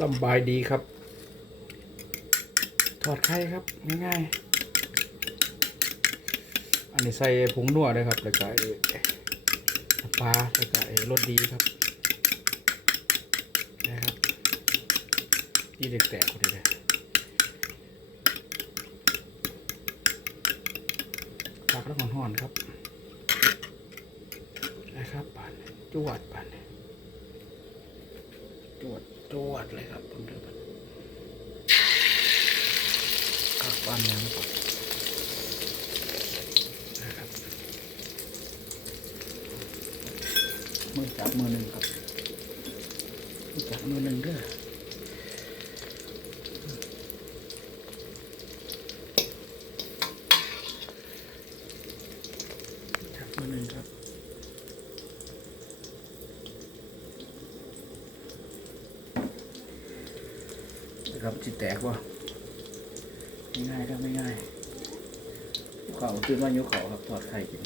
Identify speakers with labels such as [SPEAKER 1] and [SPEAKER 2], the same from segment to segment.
[SPEAKER 1] สบายดีครับทอดไข่ครับ ง่ายๆ อันนี้ใส่ผงนัวด้วยครับ แล้วก็ปลาแล้วก็รสดีครับ นะครับที่เด็กแตกคนเดียวตักแล้วห่อนๆครับ นะครับปานนี้จวดปานนี้จวด จวดเลยครับผมเดือดครับปานนี้นะครับนะครับมือจับมือหนึ่งครับมือจับมือหนึ่งเด้อจับมือหนึ่งครับ นะ ครับจิตแตกว่าง่ายครับไม่ง่ายเขาตื่นว่ายกเขาครับถอดไข่กิน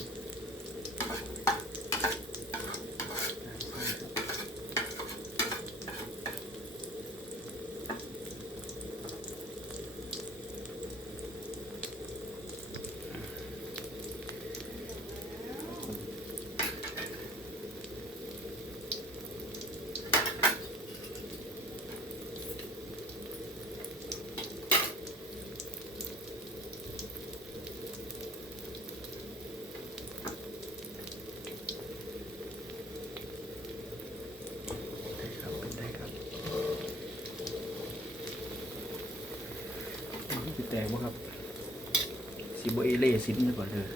[SPEAKER 1] ได้ครับเป็นได้ครับ จิตแตกว่าครับสีโบเอเล่สินดีกว่าเธอ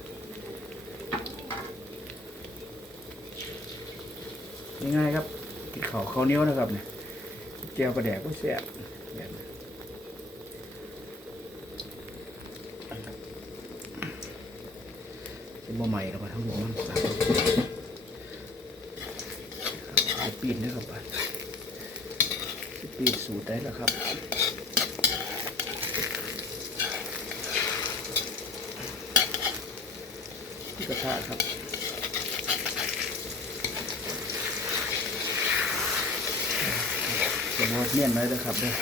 [SPEAKER 1] ง่ายๆครับกินข้าวข้าเนียวนะครับเนี่ยแก้วประแดกก็แซ่บแบบนี้เป็นบ่ใหม่ครับว่าทั้งหมดมันสามไปปีนนะครับปปีนสูตรได้แล้วครับที่ก ระทะครับจะบดเราเนี่ยนเลยนะครับเด้อ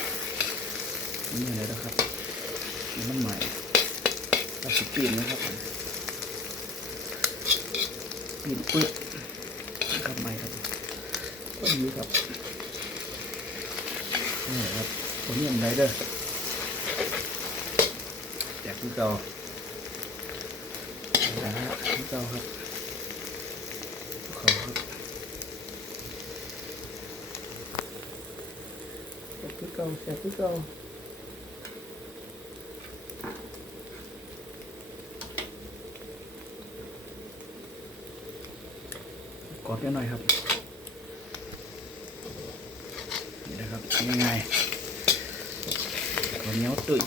[SPEAKER 1] เนียนเลยนะครับนี่มันใหม่เราสิปีนนะครับปีนเปื้อนครับใหม่ครับก็ดีครับนี่ครับผมเนี่ยนเลยเด้อแจกคือเก่านะฮะคือเก่าครับเรา แซ่บคือเก่ากดกันหน่อยครับนี่นะครับง่ายๆข้าวเหนียวตุ๋ย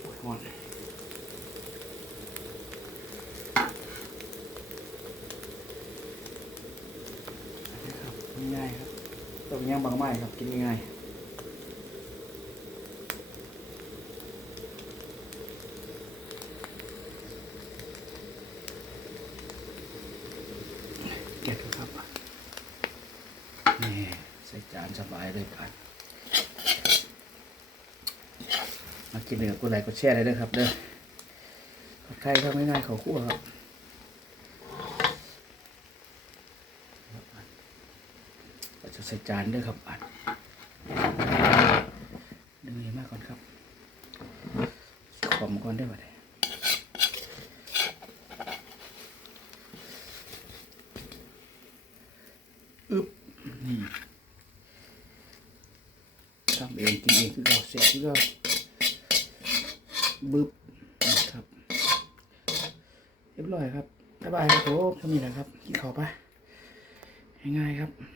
[SPEAKER 1] โอ้ยร้อนนะครับง่ายๆครับ ต้มยำบางไม้ครับกินง่ายเก็บครับนี่ใส่จานสบายเลยครับมากินเนื้อกูไหลกูแช่เลยเด้อครับเด้อผัดไทยครับง่ายๆเขาคั่วครับ เรา จะใส่จานด้วยครับอัดดึงนี้มากก่อนครับขอมก่อนได้ไหมอึ๊บนี่ทำเองกินเองคือเราเสร็จคือเราบึ๊บนะครับเรียบร้อยครับบ๊ายบายครับผมทำนี่แหละครับกินข้าวไปง่ายๆครับ